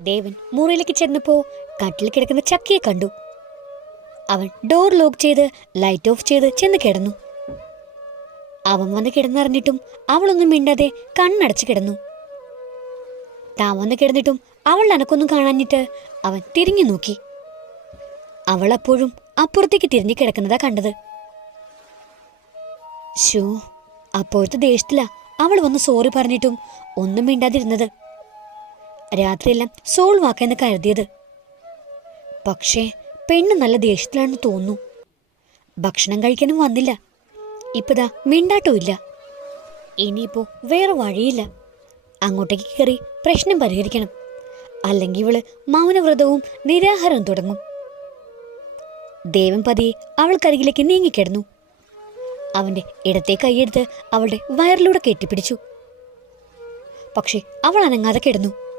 ദേവൻ മുറിയിലേക്ക് ചെന്നപ്പോ കട്ടിൽ കിടക്കുന്ന ചക്കിയെ കണ്ടു. അവൻ ഡോർ ലോക്ക് ചെയ്ത് ലൈറ്റ് ഓഫ് ചെയ്ത് ചെന്ന് കിടന്നു. അവൻ വന്ന് കിടന്നറിഞ്ഞിട്ടും അവളൊന്നും മിണ്ടാതെ കണ്ണടച്ച് കിടന്നു. താൻ വന്ന് കിടന്നിട്ടും അവൾ അനക്കൊന്നും കാണാഞ്ഞിട്ട് അവൻ തിരിഞ്ഞു നോക്കി. അവൾ അപ്പോഴും അപ്പുറത്തേക്ക് തിരിഞ്ഞു കിടക്കുന്നതാ കണ്ടത്. ഷോ അപ്പോഴത്തെ ദേഷ്യത്തിലാ അവൾ വന്ന് സോറി പറഞ്ഞിട്ടും ഒന്നും മിണ്ടാതിരുന്നത്. രാത്രിയെല്ലാം സോൾ വാക്കെന്ന് കരുതിയത്. പക്ഷേ പെണ്ണ് നല്ല ദേഷ്യത്തിലാണെന്ന് തോന്നുന്നു. ഭക്ഷണം കഴിക്കാനും വന്നില്ല. ഇപ്പതാ മിണ്ടാട്ടുമില്ല ഇല്ല. വേറെ വഴിയില്ല. അങ്ങോട്ടേക്ക് കയറി പ്രശ്നം പരിഹരിക്കണം. അല്ലെങ്കിൽ ഇവൾ മൗനവ്രതവും നിരാഹാരവും തുടങ്ങും. ദേവൻ പതിയെ അവൾക്കരികിലേക്ക് നീങ്ങിക്കിടന്നു. അവന്റെ ഇടത്തെ കൈയെടുത്ത് അവളുടെ വയറിലൂടെ കെട്ടിപ്പിടിച്ചു. പക്ഷെ അവൾ അനങ്ങാതെ കിടന്നു.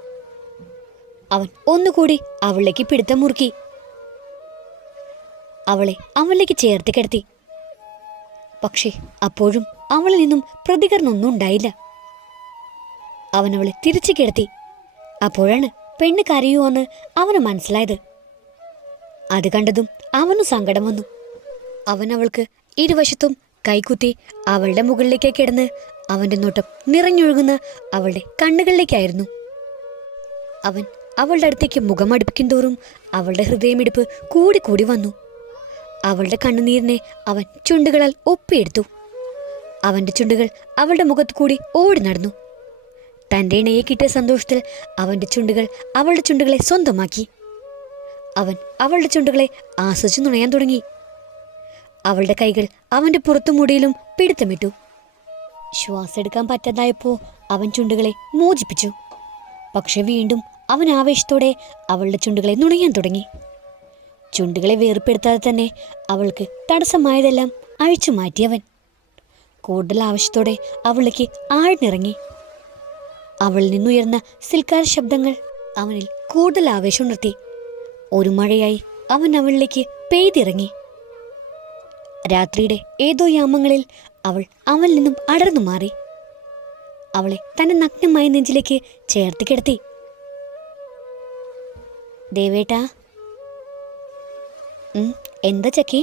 അവൻ ഒന്നുകൂടി അവളിലേക്ക് പിടുത്തം മുറുക്കി. അവളെ അവനിലേക്ക് ചേർത്ത് കിടത്തി. പക്ഷേ അപ്പോഴും അവളിൽ നിന്നും പ്രതികരണമൊന്നും ഉണ്ടായില്ല. അവൻ അവളെ തിരിച്ചു കിടത്തി. അപ്പോഴാണ് പെണ്ണ് കരയുമോ എന്ന് അവന് മനസ്സിലായത്. അത് കണ്ടതും അവനു സങ്കടം വന്നു. അവൻ അവൾക്ക് ഇരുവശത്തും കൈകുത്തി അവളുടെ മുകളിലേക്ക് കിടന്ന് അവന്റെ നോട്ടം നിറഞ്ഞൊഴുകുന്ന അവളുടെ കണ്ണുകളിലേക്കായിരുന്നു. അവൻ അവളുടെ അടുത്തേക്ക് മുഖം അടുപ്പിക്കും തോറും അവളുടെ ഹൃദയമിടിപ്പ് കൂടി വന്നു. അവളുടെ കണ്ണുനീരിനെ അവൻ ചുണ്ടുകളാൽ ഒപ്പിയെടുത്തു. അവന്റെ ചുണ്ടുകൾ അവളുടെ മുഖത്തു കൂടി ഓടി നടന്നു. തന്റെ ഇണയെ കിട്ടിയ സന്തോഷത്തിൽ അവന്റെ ചുണ്ടുകൾ അവളുടെ ചുണ്ടുകളെ സ്വന്തമാക്കി. അവൻ അവളുടെ ചുണ്ടുകളെ ആസ്വദിച്ചു നുണയാൻ തുടങ്ങി. അവളുടെ കൈകൾ അവന്റെ പുറത്തുമുടിയിലും പിടുത്തമിട്ടു. ശ്വാസം എടുക്കാൻ പറ്റാതായപ്പോ അവൻ ചുണ്ടുകളെ മോചിപ്പിച്ചു. പക്ഷെ വീണ്ടും അവൻ ആവേശത്തോടെ അവളുടെ ചുണ്ടുകളെ നുണയാൻ തുടങ്ങി. ചുണ്ടുകളെ വേർപ്പെടുത്താതെ തന്നെ അവൾക്ക് തടസ്സമായതെല്ലാം അഴിച്ചു മാറ്റിയവൻ കൂടുതൽ ആവശ്യത്തോടെ അവളിലേക്ക് ആഴ്ന്നിറങ്ങി. അവളിൽ നിന്നുയർന്ന സിൽക്കാര ശബ്ദങ്ങൾ അവനിൽ കൂടുതൽ ആവേശം ഉണർത്തി. ഒരു മഴയായി അവൻ അവളിലേക്ക് പെയ്തിറങ്ങി. രാത്രിയുടെ ഏതോ യാമങ്ങളിൽ അവൾ അവനിൽ നിന്നും അടർന്നു മാറി. അവളെ തന്റെ നഗ്നമായ നെഞ്ചിലേക്ക് ചേർത്ത് കിടത്തി. ദേവേട്ടാ. എന്താ ചക്കി?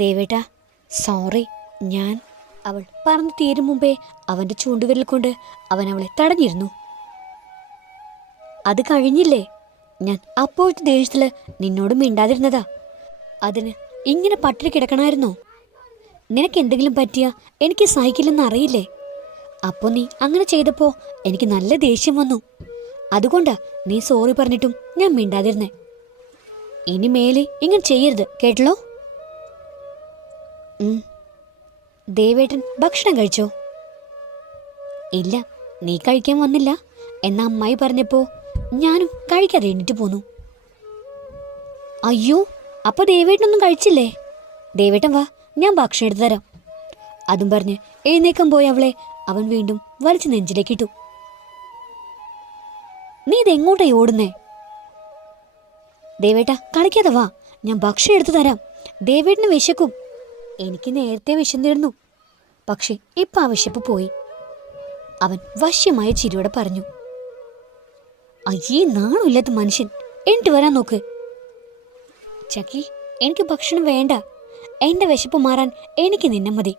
ദേവേട്ടാ സോറി ഞാൻ അവൾ പറഞ്ഞു തീരും മുമ്പേ അവന്റെ ചൂണ്ടുവിരൽ കൊണ്ട് അവൻ അവളെ തടഞ്ഞിരുന്നു. അത് കഴിഞ്ഞില്ലേ? ഞാൻ അപ്പോഴത്തെ ദേഷ്യത്തിൽ നിന്നോട് മിണ്ടാതിരുന്നതാ. അതിന് ഇങ്ങനെ പട്ടിണി കിടക്കണമായിരുന്നോ നിനക്ക് എന്തെങ്കിലും പറ്റിയ എനിക്ക് സഹിക്കില്ലെന്ന് അറിയില്ലേ? അപ്പോൾ നീ അങ്ങനെ ചെയ്തപ്പോൾ എനിക്ക് നല്ല ദേഷ്യം വന്നു. അതുകൊണ്ടാ നീ സോറി പറഞ്ഞിട്ടും ഞാൻ മിണ്ടാതിരുന്നേ. ഇനി മേലെ ഇങ്ങനെ ചെയ്യരുത് കേട്ടല്ലോ. ദേവേട്ടൻ ഭക്ഷണം കഴിച്ചോ? ഇല്ല നീ കഴിക്കാൻ വന്നില്ല. എന്ന അമ്മായി പറഞ്ഞപ്പോ ഞാനും കഴിക്കാതെ എണ്ണിട്ട് പോന്നു. അയ്യോ അപ്പൊ ദേവേട്ടനൊന്നും കഴിച്ചില്ലേ? ദേവേട്ടൻ വാ ഞാൻ ഭക്ഷണം എടുത്തു തരാം. അതും പറഞ്ഞ് എഴുന്നേക്കം പോയി അവളെ. അവൻ വീണ്ടും വലിച്ചു നെഞ്ചിലേക്ക് ഇട്ടു. നീ ഇതെങ്ങോട്ടാ ഓടുന്നേ? ദേവേട്ട കളിക്കാതെ വാ. ഞാൻ ഭക്ഷണം എടുത്തു തരാം. ദേവേട്ടന് വിശക്കും. എനിക്ക് നേരത്തെ വിശന്നിരുന്നു പക്ഷെ ഇപ്പൊ ആ വിശപ്പ് പോയി. അവൻ വശ്യമായ ചിരിയോടെ പറഞ്ഞു. അയ്യേ നാണമില്ലാത്ത മനുഷ്യൻ. എന്നിട്ട് വരാൻ നോക്ക്. ചക്കി എനിക്ക് ഭക്ഷണം വേണ്ട. എന്റെ വിശപ്പ് മാറാൻ എനിക്ക് നിന്നെ മതി.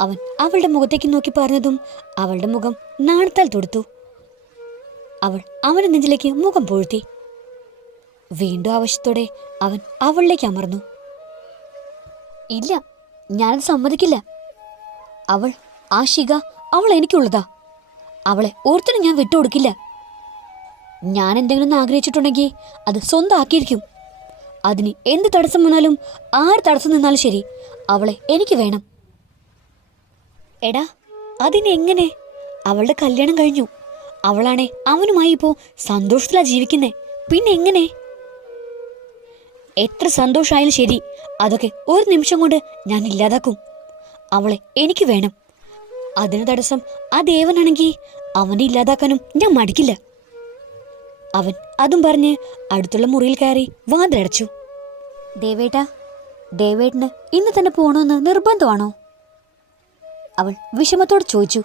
അവൻ അവളുടെ മുഖത്തേക്ക് നോക്കി പറഞ്ഞതും അവളുടെ മുഖം നാണത്താൽ തൊടുത്തു. അവൾ അവന്റെ നെഞ്ചിലേക്ക് മുഖം പൊഴുത്തി. വീണ്ടും ആവശ്യത്തോടെ അവൻ അവളിലേക്ക് അമർന്നു. ഇല്ല ഞാനത് സമ്മതിക്കില്ല. അവൾ ആ ശിഖ അവൾ എനിക്കുള്ളതാ. അവളെ ഓർത്തിനും ഞാൻ വിട്ടുകൊടുക്കില്ല. ഞാൻ എന്തെങ്കിലും ആഗ്രഹിച്ചിട്ടുണ്ടെങ്കിൽ അത് സ്വന്തമാക്കിയിരിക്കും. അതിന് എന്ത് തടസ്സം വന്നാലും ആര് തടസ്സം നിന്നാലും ശരി അവളെ എനിക്ക് വേണം. എടാ അതിനെങ്ങനെ? അവളുടെ കല്യാണം കഴിഞ്ഞു. അവളാണെ. അവനുമായി ഇപ്പോ സന്തോഷത്തിലാ ജീവിക്കുന്നേ. പിന്നെ എങ്ങനെ? എത്ര സന്തോഷമായാലും ശരി. അതൊക്കെ ഒരു നിമിഷം കൊണ്ട് ഞാൻ ഇല്ലാതാക്കും. അവളെ എനിക്ക് വേണം. അതിന് തടസ്സം ആ ദേവനാണെങ്കിൽ അവനെ ഇല്ലാതാക്കാനും ഞാൻ മടിക്കില്ല. അവൻ അതും പറഞ്ഞ് അടുത്തുള്ള മുറിയിൽ കയറി വാതിലടച്ചു. ദേവേട്ടാ ദേവേട്ടന് ഇന്ന് തന്നെ പോകണമെന്ന് നിർബന്ധമാണോ? അവൾ വിഷമത്തോടെ ചോദിച്ചു.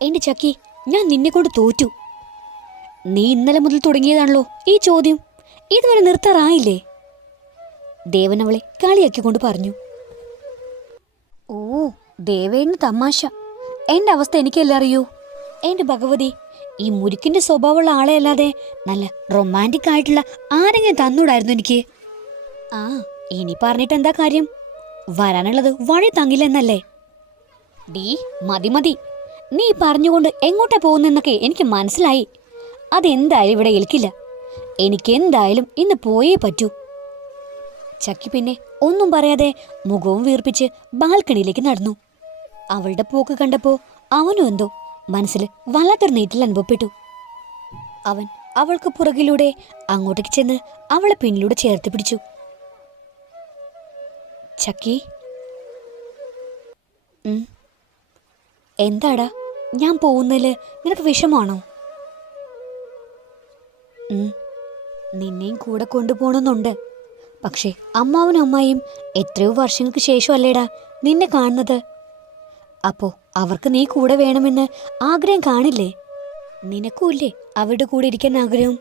എന്റെ ചക്കി ഞാൻ നിന്നെ കൊണ്ട് തോറ്റു. നീ ഇന്നലെ മുതൽ തുടങ്ങിയതാണല്ലോ ഈ ചോദ്യം. ഇതുവരെ നിർത്താറായില്ലേ? ദേവൻ അവളെ കളിയാക്കിക്കൊണ്ട് പറഞ്ഞു. ഓ ദേവേന്ന് തമാശ. എന്റെ അവസ്ഥ എനിക്കല്ല അറിയൂ? എന്റെ ഭഗവതി ഈ മുരുക്കിന്റെ സ്വഭാവമുള്ള ആളെ അല്ലാതെ നല്ല റൊമാന്റിക് ആയിട്ടുള്ള ആരെങ്കിലും തന്നൂടായിരുന്നു എനിക്ക്. ആ ഇനി പറഞ്ഞിട്ട് എന്താ കാര്യം? വരാനുള്ളത് വഴി തങ്ങില്ലെന്നല്ലേ? ഡീ മതി മതി. നീ പറഞ്ഞുകൊണ്ട് എങ്ങോട്ടാ പോകുന്നെന്നൊക്കെ എനിക്ക് മനസ്സിലായി. അതെന്തായാലും ഇവിടെ ഏൽക്കില്ല. എനിക്കെന്തായാലും ഇന്ന് പോയേ പറ്റൂ. ചക്കി പിന്നെ ഒന്നും പറയാതെ മുഖവും വീർപ്പിച്ച് ബാൽക്കണിയിലേക്ക് നടന്നു. അവളുടെ പോക്ക് കണ്ടപ്പോ അവനും എന്തോ മനസ്സിൽ വല്ലാത്തൊരു നീറ്റിൽ അനുഭവപ്പെട്ടു. അവൻ അവൾക്ക് പുറകിലൂടെ അങ്ങോട്ടേക്ക് ചെന്ന് അവളെ പിന്നിലൂടെ ചേർത്ത് പിടിച്ചു. ചക്കി. എന്താടാ? ഞാൻ പോകുന്നതിൽ നിനക്ക് വിഷമാണോ. നിന്നെയും കൂടെ കൊണ്ടുപോകണമെന്നുണ്ട്. പക്ഷേ അമ്മാവനും അമ്മായിയും എത്രയോ വർഷങ്ങൾക്ക് ശേഷം അല്ലേടാ നിന്നെ കാണുന്നത്. അപ്പോ അവർക്ക് നീ കൂടെ വേണമെന്ന് ആഗ്രഹം കാണില്ലേ? നിനക്കുമില്ലേ അവരുടെ കൂടെ ഇരിക്കാൻ ആഗ്രഹം?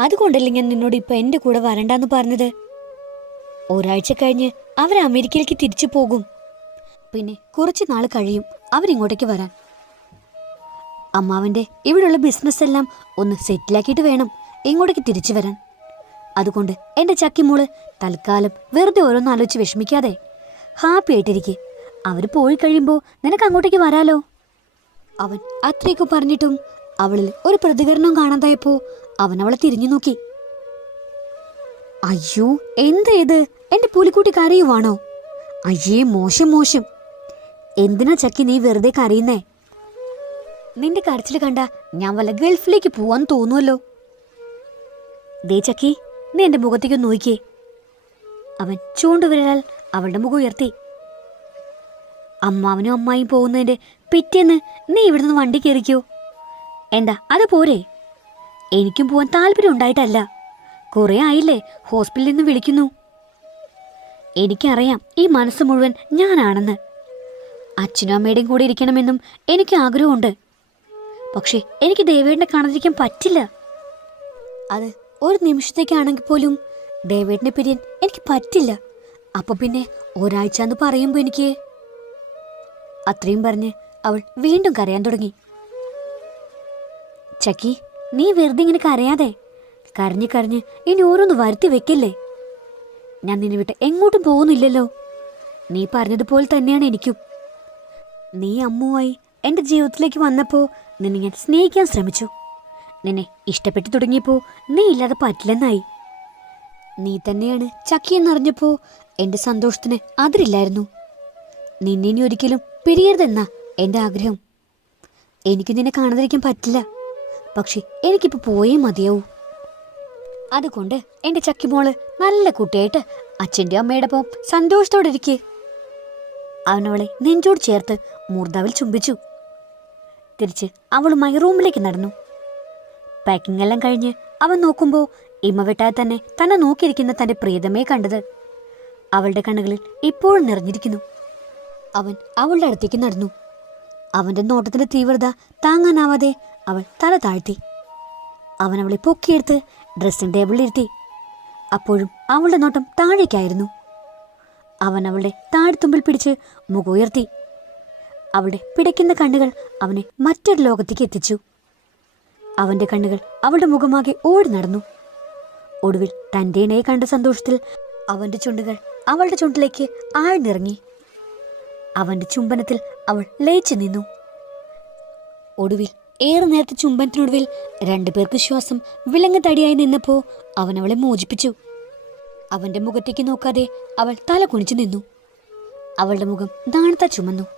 അതുകൊണ്ടല്ലേ ഞാൻ നിന്നോട് ഇപ്പൊ എന്റെ കൂടെ വരണ്ടെന്ന് പറഞ്ഞത്? ഒരാഴ്ച കഴിഞ്ഞ് അവർ അമേരിക്കയിലേക്ക് തിരിച്ചു പോകും. പിന്നെ കുറച്ച് നാൾ കഴിയും അവരിങ്ങോട്ടേക്ക് വരാൻ. അമ്മാവന്റെ ഇവിടെയുള്ള ബിസിനസ് എല്ലാം ഒന്ന് സെറ്റിലാക്കിയിട്ട് വേണം ഇങ്ങോട്ടേക്ക് തിരിച്ചു വരാൻ. അതുകൊണ്ട് എന്റെ ചക്കിമോൾ തൽക്കാലം വെറുതെ ഓരോന്ന് ആലോചിച്ച് വിഷമിക്കാതെ ഹാപ്പി ആയിട്ടിരിക്കെ. അവർ പോയി കഴിയുമ്പോൾ നിനക്ക് അങ്ങോട്ടേക്ക് വരാലോ. അവൻ അത്രയൊക്കെ പറഞ്ഞിട്ടും അവളിൽ ഒരു പ്രതികരണവും കാണാതായപ്പോ അവൻ അവളെ തിരിഞ്ഞു നോക്കി. അയ്യോ എന്താ ഇത്? എന്റെ പുലിക്കുട്ടി കരയുവാണോ? അയ്യേ മോശം മോശം. എന്തിനാ ചക്കി നീ വെറുതെ കരയുന്നേ? നിന്റെ കരച്ചിൽ കണ്ട ഞാൻ വല്ല ഗൾഫിലേക്ക് പോവാൻ തോന്നുമല്ലോ ദേ ചക്കി നീ എന്റെ മുഖത്തേക്ക് നോക്കിയേ. അവൻ ചൂണ്ടുവിരലാൽ അവളുടെ മുഖം ഉയർത്തി. അമ്മാവനും അമ്മായും പോകുന്നതിന്റെ പിറ്റേന്ന് നീ ഇവിടുന്ന് വണ്ടി കയറിക്കോ. എന്താ അത് പോരെ? എനിക്കും പോവാൻ താല്പര്യം ഉണ്ടായിട്ടല്ല. കുറെ ആയില്ലേ ഹോസ്പിറ്റലിൽ നിന്ന് വിളിക്കുന്നു. എനിക്കറിയാം ഈ മനസ്സ് മുഴുവൻ ഞാനാണെന്ന്. അച്ഛനും അമ്മയുടെയും കൂടെ ഇരിക്കണമെന്നും എനിക്ക് ആഗ്രഹമുണ്ട്. പക്ഷേ എനിക്ക് ദേവേട്ടനെ കാണാതിരിക്കാൻ പറ്റില്ല. അത് ഒരു നിമിഷത്തേക്കാണെങ്കിൽ പോലും ദേവേട്ടനെ പിരിയൻ എനിക്ക് പറ്റില്ല. അപ്പൊ പിന്നെ ഒരാഴ്ച എന്ന് പറയുമ്പോൾ എനിക്ക് അത്രയും പറഞ്ഞ് അവൾ വീണ്ടും കരയാൻ തുടങ്ങി. ചക്കി നീ വെറുതെ ഇങ്ങനെ കരയാതെ. കരഞ്ഞു കരഞ്ഞ് ഇനി ഓരോന്ന് വരുത്തി വെക്കില്ലേ? ഞാൻ നിന്നെ വിട്ട് എങ്ങോട്ടും പോകുന്നില്ലല്ലോ. നീ പറഞ്ഞതുപോലെ തന്നെയാണ് എനിക്കും. നീ അമ്മുവായി എന്റെ ജീവിതത്തിലേക്ക് വന്നപ്പോൾ നിന്നെ ഞാൻ സ്നേഹിക്കാൻ ശ്രമിച്ചു. നിന്നെ ഇഷ്ടപ്പെട്ടു തുടങ്ങിയപ്പോൾ നീ ഇല്ലാതെ പറ്റില്ലെന്നായി. നീ തന്നെയാണ് ചക്കി എന്നറിഞ്ഞപ്പോൾ എന്റെ സന്തോഷത്തിന് അതിരില്ലായിരുന്നു. നിന്നെ ഇനി ഒരിക്കലും പിരിയരുതെന്നാ എന്റെ ആഗ്രഹം. എനിക്ക് നിന്നെ കാണാതിരിക്കാൻ പറ്റില്ല. പക്ഷെ എനിക്കിപ്പോൾ പോയേ മതിയാവൂ. അതുകൊണ്ട് എന്റെ ചക്കിമോൾ നല്ല കുട്ടിയായിട്ട് അച്ഛന്റെ അമ്മയുടെ ഒപ്പം സന്തോഷത്തോടെ ഇരിക്കേ. അവനവളെ നെഞ്ചോട് ചേർത്ത് മൂർദാവിൽ ചുംബിച്ചു. തിരിച്ച് അവളുമായി റൂമിലേക്ക് നടന്നു. പാക്കിംഗ് എല്ലാം കഴിഞ്ഞ് അവൻ നോക്കുമ്പോൾ ഇമ്മ വെട്ടാതെ തന്നെ തന്നെ നോക്കിയിരിക്കുന്ന തന്റെ പ്രിയതമയെ കണ്ടത്. അവളുടെ കണ്ണുകളിൽ ഇപ്പോഴും നിറഞ്ഞിരിക്കുന്നു. അവൻ അവളുടെ അടുത്തേക്ക് നടന്നു. അവന്റെ നോട്ടത്തിന്റെ തീവ്രത താങ്ങാനാവാതെ അവൾ തല താഴ്ത്തി. അവൻ അവളെ പൊക്കിയെടുത്ത് ഡ്രസ്സിംഗ് ടേബിളിലിരുത്തി അപ്പോഴും അവളുടെ നോട്ടം താഴേക്കായിരുന്നു. അവൻ അവളുടെ താഴ്ത്തുമ്പിൽ പിടിച്ച് മുഖമുയർത്തി അവളുടെ പിടയ്ക്കുന്ന കണ്ണുകൾ അവനെ മറ്റൊരു ലോകത്തേക്ക് എത്തിച്ചു. അവന്റെ കണ്ണുകൾ അവളുടെ മുഖമാകെ ഓടി നടന്നു. ഒടുവിൽ തന്റെ ഇണയെ കണ്ട സന്തോഷത്തിൽ അവന്റെ ചുണ്ടുകൾ അവളുടെ ചുണ്ടിലേക്ക് ആഴ്ന്നിറങ്ങി. അവന്റെ ചുംബനത്തിൽ അവൾ ലയിച്ചു നിന്നു. ഒടുവിൽ ഏറെ നേരത്തെ ചുംബനത്തിനൊടുവിൽ രണ്ടുപേർക്ക് ശ്വാസം വിലങ്ങ് തടിയായി നിന്നപ്പോ അവൻ അവളെ മോചിപ്പിച്ചു. അവന്റെ മുഖത്തേക്ക് നോക്കാതെ അവൾ തല കുനിച്ചു നിന്നു. അവളുടെ മുഖം നാണത്ത ചുമന്നു.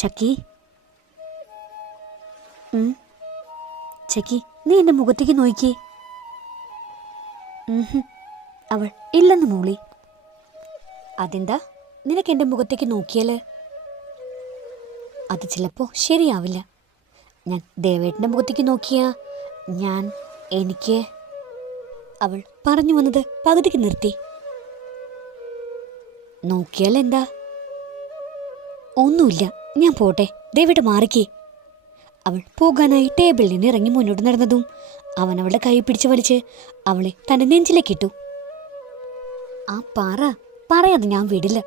ചക്കി. ചക്കി നീ എന്റെ മുഖത്തേക്ക് നോക്കി അവൾ ഇല്ലെന്ന് മൂളി. അതെന്താ? നിനക്ക് എന്റെ മുഖത്തേക്ക് നോക്കിയാൽ? അത് ചിലപ്പോ ശരിയാവില്ല. ഞാൻ ദേവേട്ടന്റെ മുഖത്തേക്ക് നോക്കിയാ ഞാൻ എനിക്ക് അവൾ പറഞ്ഞു വന്നത് പകുതിക്ക് നിർത്തി. നോക്കിയാൽ എന്താ? ഒന്നുമില്ല. ഞാൻ പോട്ടെ. ദയവിട്ട് മാറിക്കേ. അവൾ പോകാനായി ടേബിളിൽ നിന്ന് ഇറങ്ങി മുന്നോട്ട് നടന്നതും അവൻ അവളുടെ കൈ പിടിച്ച് വലിച്ച് അവളെ തന്റെ നെഞ്ചിലേക്കിട്ടു ആ പാറ. പറയാതെ ഞാൻ വിടില്ല.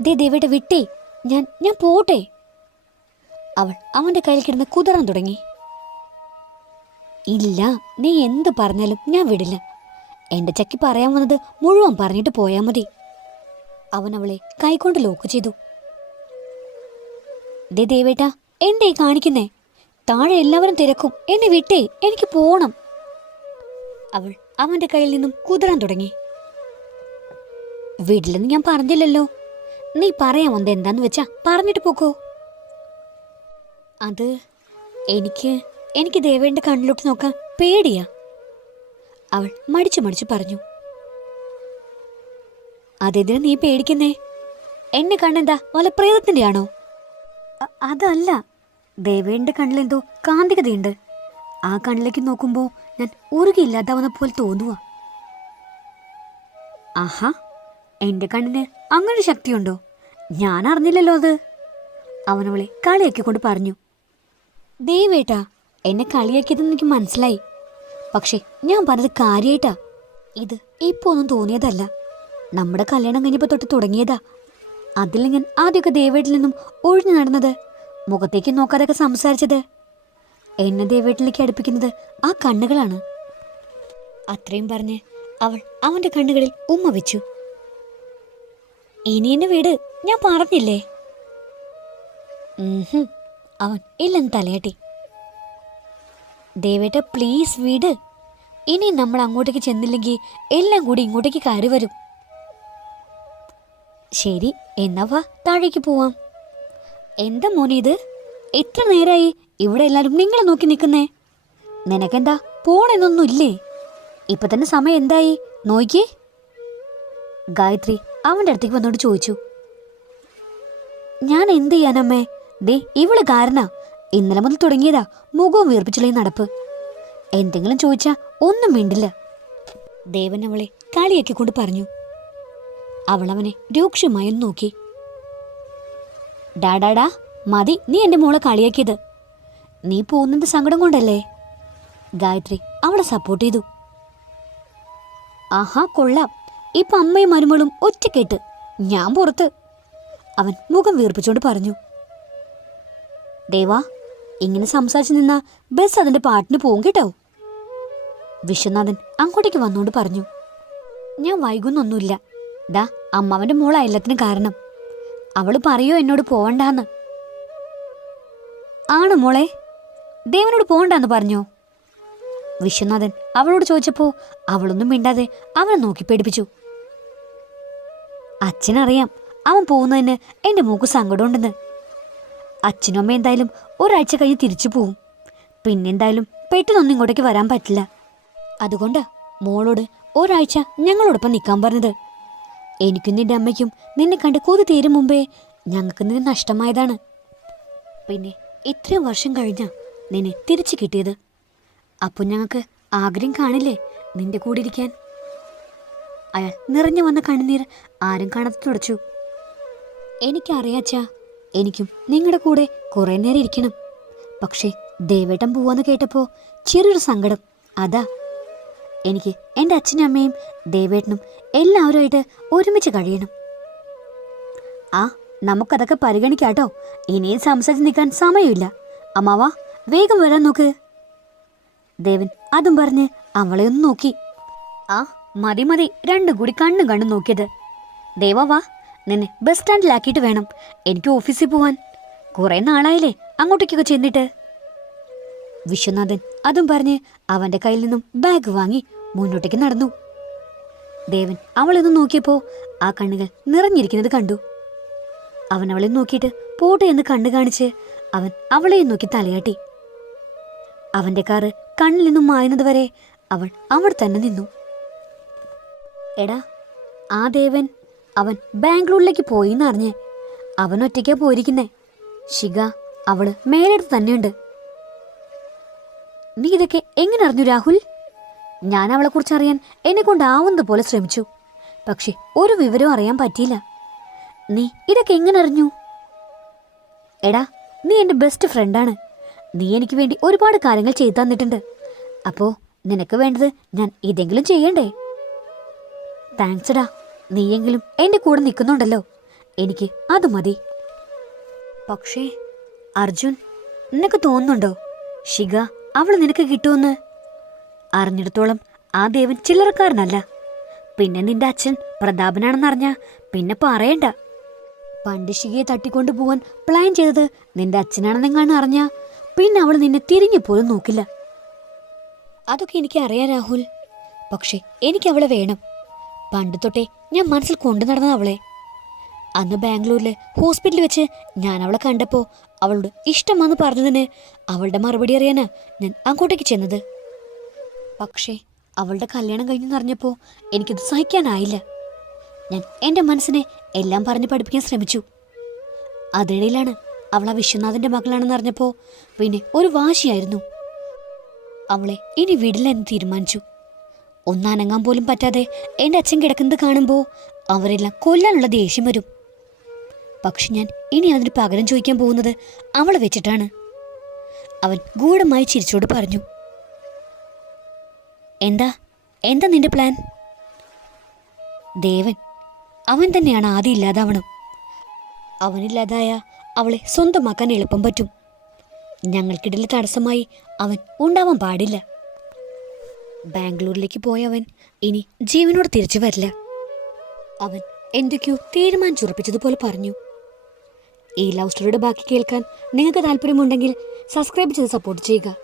ദേ ദേവിയുടെ വിട്ടേ. ഞാൻ ഞാൻ പോട്ടെ. അവൾ അവന്റെ കയ്യിൽ കിടന്ന് കുതറാൻ തുടങ്ങി. ഇല്ല നീ എന്ത് പറഞ്ഞാലും ഞാൻ വിടില്ല. എന്റെ ചക്കി പറയാൻ വന്നത് മുഴുവൻ പറഞ്ഞിട്ട് പോയാൽ മതി. അവൻ അവളെ കൈകൊണ്ട് ലോക്ക് ചെയ്തു. ദേ ദേവേട്ടാ എന്തേ കാണിക്കുന്നേ? താഴെ എല്ലാവരും തിരക്കും. എന്നെ വിട്ടേ എനിക്ക് പോണം. അവൾ അവന്റെ കയ്യിൽ നിന്നും കുതിരാൻ തുടങ്ങി. വീട്ടിലെന്ന് ഞാൻ പറഞ്ഞില്ലല്ലോ. നീ പറയാൻ വന്നത് എന്താന്ന് വെച്ചാ പറഞ്ഞിട്ട് പോക്കോ. അത് എനിക്ക് എനിക്ക് ദേവേന്റെ കണ്ണിലോട്ട് നോക്കാൻ പേടിയാ. അവൾ മടിച്ചു മടിച്ചു പറഞ്ഞു. അതെന്തിനാ നീ പേടിക്കുന്നേ? എന്നെ കണ്ണെന്താ വല്ല പ്രേതത്തിന്റെ ആണോ അതല്ല. ദേവേന്റെ കണ്ണിലെന്തോ കാന്തികതയുണ്ട്. ആ കണ്ണിലേക്ക് നോക്കുമ്പോൾ ഞാൻ ഉറുകില്ലാതാവുന്ന പോലെ തോന്നുക ആഹാ എന്റെ കണ്ണിന് അങ്ങനെ ശക്തിയുണ്ടോ? ഞാൻ അറിഞ്ഞില്ലല്ലോ അത്. അവനവളെ കളിയാക്കിക്കൊണ്ട് പറഞ്ഞു. ദേവേട്ടാ എന്നെ കളിയാക്കിയതെന്ന് എനിക്ക് മനസ്സിലായി. പക്ഷെ ഞാൻ പറഞ്ഞത് കാര്യായിട്ടാ. ഇത് ഇപ്പൊ ഒന്നും തോന്നിയതല്ല. നമ്മുടെ കല്യാണം കഴിഞ്ഞപ്പോൾ തൊട്ട് തുടങ്ങിയതാ. അതിൽ ഞാൻ ആദ്യമൊക്കെ ദേവേട്ടിൽ നിന്നും ഒഴിഞ്ഞു നടന്നത് മുഖത്തേക്ക് നോക്കാതൊക്കെ സംസാരിച്ചത്. എന്നെ ദേവേട്ടിലേക്ക് അടുപ്പിക്കുന്നത് ആ കണ്ണുകളാണ്. അത്രയും പറഞ്ഞ് അവൾ അവന്റെ കണ്ണുകളിൽ ഉമ്മ വെച്ചു. ഇനി എന്നെ വീട് ഞാൻ പറഞ്ഞില്ലേ. അവൻ ഇല്ലെന്ന് തലയാട്ടി. ദേവേട്ട പ്ലീസ് വീട്. ഇനി നമ്മൾ അങ്ങോട്ടേക്ക് ചെന്നില്ലെങ്കിൽ എല്ലാം കൂടി ഇങ്ങോട്ടേക്ക് കയറി വരും. ശരി എന്നാ വാ താഴേക്ക് പോവാം. എന്താ മോനെ ഇത്? എത്ര നേരായി ഇവിടെ എല്ലാവരും നിങ്ങളെ നോക്കി നിൽക്കുന്നേ? നിനക്കെന്താ പോണെന്നൊന്നുമില്ലേ? ഇപ്പൊ തന്നെ സമയം എന്തായി? നോക്കിയേ. ഗായത്രി അവന്റെ അടുത്തേക്ക് വന്നോട് ചോദിച്ചു. ഞാൻ എന്ത് ചെയ്യാനമ്മേ? ദേ ഇവൾ കാരണ. ഇന്നലെ മുതൽ തുടങ്ങിയതാ മുഖവും വീർപ്പിച്ചുള്ള നടപ്പ്. എന്തെങ്കിലും ചോദിച്ചാ ഒന്നും മിണ്ടില്ല. ദേവൻ അവളെ കളിയാക്കിക്കൊണ്ട് പറഞ്ഞു. അവൾ അവനെ രൂക്ഷമായി നോക്കി. ഡാഡാടാ മതി നീ എന്റെ മോളെ കളിയാക്കിയത്. നീ പോകുന്നത് സങ്കടം കൊണ്ടല്ലേ? ഗായത്രി അവളെ സപ്പോർട്ട് ചെയ്തു. ആഹാ കൊള്ളാം. ഇപ്പൊ അമ്മയും മരുമകളും ഒറ്റക്കെട്ട്. ഞാൻ പുറത്ത്. അവൻ മുഖം വീർപ്പിച്ചുകൊണ്ട് പറഞ്ഞു. ദേവാ ഇങ്ങനെ സംസാരിച്ചു നിന്ന ബസ് അതിന്റെ പാട്ടിന് പോകും കേട്ടോ. വിശ്വനാഥൻ അങ്ങോട്ടേക്ക് വന്നുകൊണ്ട് പറഞ്ഞു. ഞാൻ വൈകുന്നൊന്നുമില്ല. ദാ അമ്മാവന്റെ മോൾ എല്ലാത്തിനും കാരണം. അവൾ പറയോ എന്നോട് പോവണ്ടാന്ന്. ആണ് മോളെ? ദേവനോട് പോകണ്ടെന്ന് പറഞ്ഞോ? വിശ്വനാഥൻ അവളോട് ചോദിച്ചപ്പോ അവളൊന്നും മിണ്ടാതെ അവനെ നോക്കി പേടിപ്പിച്ചു. അച്ഛനറിയാം അവൻ പോകുന്നതിന് എന്റെ മൂക്ക് സങ്കടമുണ്ടെന്ന്. അച്ഛനും അമ്മ എന്തായാലും ഒരാഴ്ച കഴിഞ്ഞ് തിരിച്ചു പോവും. പിന്നെന്തായാലും പെട്ടെന്നൊന്നും ഇങ്ങോട്ടേക്ക് വരാൻ പറ്റില്ല. അതുകൊണ്ട് മോളോട് ഒരാഴ്ച ഞങ്ങളോടൊപ്പം നിൽക്കാൻ പറഞ്ഞത്. എനിക്കും നിന്റെ അമ്മയ്ക്കും നിന്നെ കണ്ട് കൊതി തീരും മുമ്പേ ഞങ്ങൾക്ക് നിന്നെ നഷ്ടമായതാണ്. പിന്നെ ഇത്രയും വർഷം കഴിഞ്ഞാ നിന്നെ തിരിച്ചു കിട്ടിയത്. അപ്പോൾ ഞങ്ങൾക്ക് ആഗ്രഹം കാണില്ലേ നിന്റെ കൂടെ ഇരിക്കാൻ? അയാൾ നിറഞ്ഞു വന്ന കണ്ണുനീർ ആരും കാണാതെ തുടച്ചു. എനിക്കറിയാച്ചാ എനിക്കും നിങ്ങളുടെ കൂടെ കുറേ നേരം ഇരിക്കണം. പക്ഷേ ദേവേട്ടൻ പോവാന്ന് കേട്ടപ്പോൾ ചെറിയൊരു സങ്കടം. അതാ എനിക്ക് എന്റെ അച്ഛനും അമ്മയും ദേവേട്ടനും എല്ലാവരുമായിട്ട് ഒരുമിച്ച് കഴിയണം. ആ നമുക്കതൊക്കെ പരിഗണിക്കാട്ടോ. ഇനിയും സംസാരിച്ച് നിൽക്കാൻ സമയമില്ല. അമ്മാവാ വേഗം വരാൻ നോക്ക്. ദേവൻ അതും പറഞ്ഞ് അവളെ ഒന്ന് നോക്കി. ആ മതി മതി. രണ്ടും കൂടി കണ്ണും കണ്ണും നോക്കിയത്. ദേവാ നിന്നെ ബസ് സ്റ്റാൻഡിലാക്കിയിട്ട് വേണം. എനിക്ക് ഓഫീസിൽ പോവാൻ. കുറെ നാളായില്ലേ അങ്ങോട്ടേക്കൊക്കെ ചെന്നിട്ട്. വിശ്വനാഥൻ അതും പറഞ്ഞ് അവന്റെ കയ്യിൽ നിന്നും ബാഗ് വാങ്ങി മുന്നോട്ടേക്ക് നടന്നു. ദേവൻ അവളൊന്ന് നോക്കിയപ്പോ ആ കണ്ണുകൾ നിറഞ്ഞിരിക്കുന്നത് കണ്ടു. അവൻ അവളെ നോക്കിയിട്ട് പോട്ടെ എന്ന് കണ്ണു കാണിച്ച് അവൻ അവളെ നോക്കി തലയാട്ടി. അവന്റെ കാറ് കണ്ണിൽ നിന്നും മായുന്നത് വരെ അവൾ അവിടെ തന്നെ നിന്നു. എടാ ആ ദേവൻ അവൻ ബാംഗ്ലൂരിലേക്ക് പോയി എന്നറിഞ്ഞ് അവൻ ഒറ്റയ്ക്കാ പോയിരിക്കുന്നേ. ശിഖ അവൾ മേലെടുത്ത് തന്നെയുണ്ട്. നീ ഇതൊക്കെ എങ്ങനെ അറിഞ്ഞു രാഹുൽ? ഞാൻ അവളെക്കുറിച്ച് അറിയാൻ എന്നെ കൊണ്ടാവുന്നത് പോലെ ശ്രമിച്ചു. പക്ഷെ ഒരു വിവരവും അറിയാൻ പറ്റിയില്ല. നീ ഇതൊക്കെ എങ്ങനെ അറിഞ്ഞു? എടാ നീ എന്റെ ബെസ്റ്റ് ഫ്രണ്ടാണ് നീ എനിക്ക് വേണ്ടി ഒരുപാട് കാര്യങ്ങൾ ചെയ്തു തന്നിട്ടുണ്ട്. അപ്പോ നിനക്ക് വേണ്ടത് ഞാൻ ഇതെങ്കിലും ചെയ്യണ്ടേ? താങ്ക്സ് എടാ. നീയെങ്കിലും എന്റെ കൂടെ നിൽക്കുന്നുണ്ടല്ലോ. എനിക്ക് അത് മതി. പക്ഷേ അർജുൻ നിനക്ക് തോന്നുന്നുണ്ടോ? ശിഖ അവൾ നിനക്ക് കിട്ടുമെന്ന്? അറിഞ്ഞിടത്തോളം ആ ദേവൻ ചില്ലറക്കാരനല്ല. പിന്നെ നിന്റെ അച്ഛൻ പ്രതാപനാണെന്നറിഞ്ഞ പിന്നെ പറയണ്ട. പണ്ട് ശിഖയെ തട്ടിക്കൊണ്ടു പോവാൻ പ്ലാൻ ചെയ്തത് നിന്റെ അച്ഛനാണെന്നെങ്ങാണ് അറിഞ്ഞ പിന്നെ അവൾ നിന്നെ തിരിഞ്ഞു പോലും നോക്കില്ല. അതൊക്കെ എനിക്ക് അറിയാം രാഹുൽ. പക്ഷെ എനിക്ക് അവളെ വേണം. പണ്ട് തൊട്ടേ ഞാൻ മനസ്സിൽ കൊണ്ടു നടന്നത് അവളെ. അന്ന് ബാംഗ്ലൂരിലെ ഹോസ്പിറ്റലിൽ വെച്ച് ഞാൻ അവളെ കണ്ടപ്പോൾ അവളോട് ഇഷ്ടമാന്ന് പറഞ്ഞതിന് അവളുടെ മറുപടി അറിയാനാ ഞാൻ അങ്ങോട്ടേക്ക് ചെന്നത്. പക്ഷേ അവളുടെ കല്യാണം കഴിഞ്ഞെന്നറിഞ്ഞപ്പോൾ എനിക്കത് സഹിക്കാനായില്ല. ഞാൻ എന്റെ മനസ്സിനെ എല്ലാം പറഞ്ഞ് പഠിപ്പിക്കാൻ ശ്രമിച്ചു. അതിനിടയിലാണ് അവൾ ആ വിശ്വനാഥന്റെ മകളാണെന്ന് അറിഞ്ഞപ്പോൾ പിന്നെ ഒരു വാശിയായിരുന്നു. അവളെ ഇനി വിടില്ല എന്ന് തീരുമാനിച്ചു ഒന്നനങ്ങാൻ പോലും പറ്റാതെ എന്റെ അച്ഛൻ കിടക്കുന്നത് കാണുമ്പോൾ അവരെല്ലാം കൊല്ലാനുള്ള ദേഷ്യം വരും. പക്ഷെ ഞാൻ ഇനി അതിന് പകരം ചോദിക്കാൻ പോകുന്നത് അവളെ വെച്ചിട്ടാണ്. അവൻ ഗൂഢമായി ചിരിച്ചോട് പറഞ്ഞു. എന്താ? എന്താ നിന്റെ പ്ലാൻ ദേവൻ അവൻ തന്നെയാണ് ആദ്യം ഇല്ലാതാവണം. അവനില്ലാതായ അവളെ സ്വന്തമാക്കാൻ എളുപ്പം പറ്റും. ഞങ്ങൾക്കിടയിൽ തടസ്സമായി അവൻ ഉണ്ടാവാൻ പാടില്ല. ബാംഗ്ലൂരിലേക്ക് പോയവൻ ഇനി ജീവനോട് തിരിച്ചു വരില്ല. അവൻ എന്തൊക്കെയോ തീരുമാനിച്ചുറപ്പിച്ചതുപോലെ പറഞ്ഞു. ഈ ലവ് സ്റ്റോറിയുടെ ബാക്കി കേൾക്കാൻ നിങ്ങൾക്ക് താല്പര്യമുണ്ടെങ്കിൽ സബ്സ്ക്രൈബ് ചെയ്ത് സപ്പോർട്ട് ചെയ്യുക.